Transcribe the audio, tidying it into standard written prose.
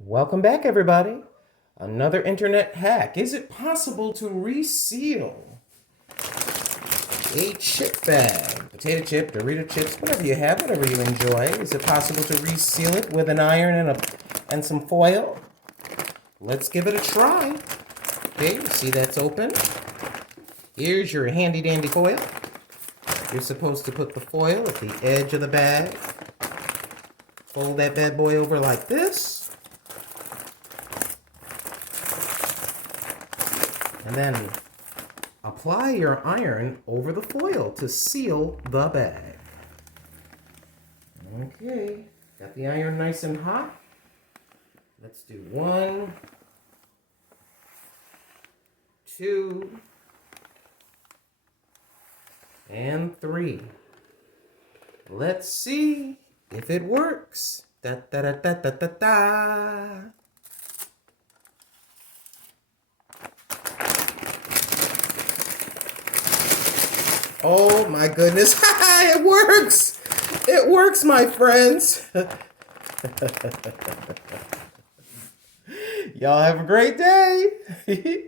Welcome back, everybody. Another internet hack. Is it possible to reseal a chip bag? Potato chip, Dorito chips, whatever you have, whatever you enjoy. Is it possible to reseal it with an iron and some foil? Let's give it a try. Okay, you see that's open. Here's your handy dandy foil. You're supposed to put the foil at the edge of the bag. Fold that bad boy over like this. And then apply your iron over the foil to seal the bag. Okay, got the iron nice and hot. Let's do 1, 2, and 3. Let's see if it works. Da da da da da da da. Oh my goodness. It works. It works, my friends. Y'all have a great day.